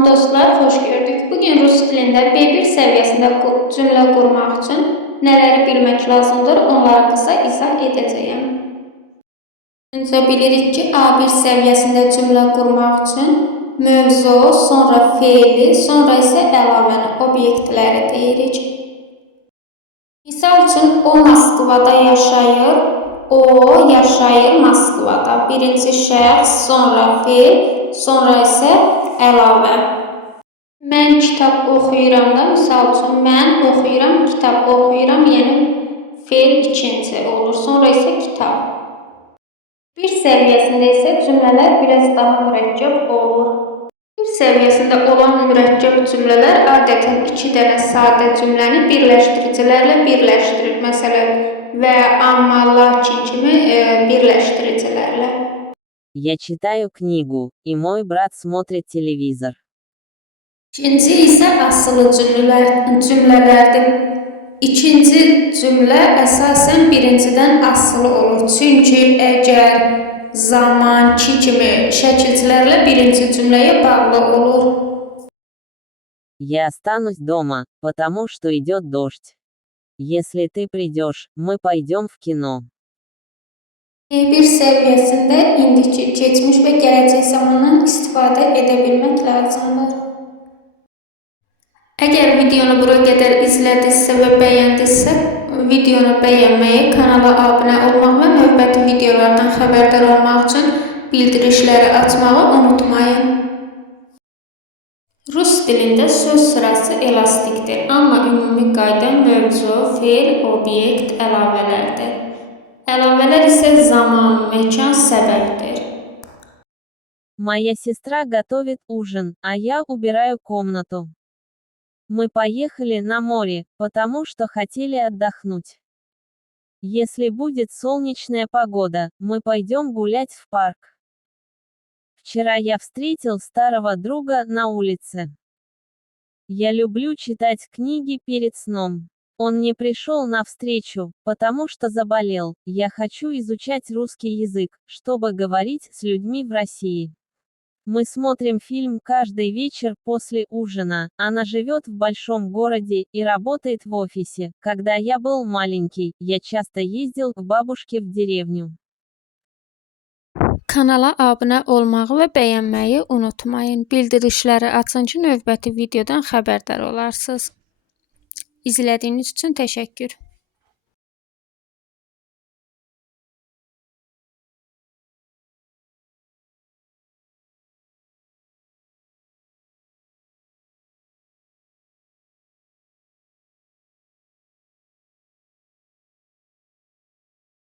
Salam dostlar, xoş gördük. Bugün rus dilində B1 səviyyəsində cümlə qurmaq üçün nələri bilmək lazımdır, onları qısa izah edəcəyəm. Öncə bilirik ki, A1 səviyyəsində cümlə qurmaq üçün mövzu, sonra feili, sonra isə əlavəni, obyektləri deyirik. Misal üçün, o Moskvada yaşayır, o yaşayır Moskvada. Birinci şəxs, sonra feil, sonra isə əlavə. Mən kitab oxuyuram da, misal üçün, mən oxuyuram, kitab oxuyuram, yəni feil ikinci olur, sonra isə kitab. Bir səviyyəsində isə cümlələr biraz daha mürəkkəb olur. Bir səviyyəsində olan mürəkkəb cümlələr adətən iki dənə sadə cümləni birləşdiricilərlə birləşdirir. Məsələn, və, amma, lakin kimi birləşdiricilərlə. Я читаю книгу, и мой брат смотрит телевизор. İkinci isə asılı cümlələrdir. İkinci cümlə əsasən birincidən asılı olur. Çünki əgər zaman, ki kimi şəkilçilərlə birinci cümləyə bağlı olur. Я останусь дома, потому что идет дождь. Если ты придешь, мы пойдем в кино. B1 səviyyəsində indiki, keçmiş və gələcək zamandan istifadə edə bilmək lazımdır. Əgər videonu bura qədər izlədinizsə və bəyəndinizsə, videonu bəyənməyi, kanala abunə olmaq və növbəti videolardan xəbərdar olmaq üçün bildirişləri açmağı unutmayın. Rus dilində söz sırası elastikdir, amma ümumi qayda mövzu, feil, obyekt, əlavələrdir. Əlavələr isə zaman, məkan, səbəbdir. Моя сестра готовит ужин, а я убираю комнату. Мы поехали на море, потому что хотели отдохнуть. Если будет солнечная погода, мы пойдем гулять в парк. Вчера я встретил старого друга на улице. Я люблю читать книги перед сном. Он не пришел на встречу, потому что заболел. Я хочу изучать русский язык, чтобы говорить с людьми в России. Мы смотрим фильм каждый вечер после ужина. Она живет в большом городе и работает в офисе. Когда я был маленький, я часто ездил к бабушке в деревню. Kanala abunə olmağı və bəyənməyi unutmayın. Bildirişləri açın ki, növbəti videodan xəbərdar olarsınız. İzlədiyiniz üçün təşəkkür.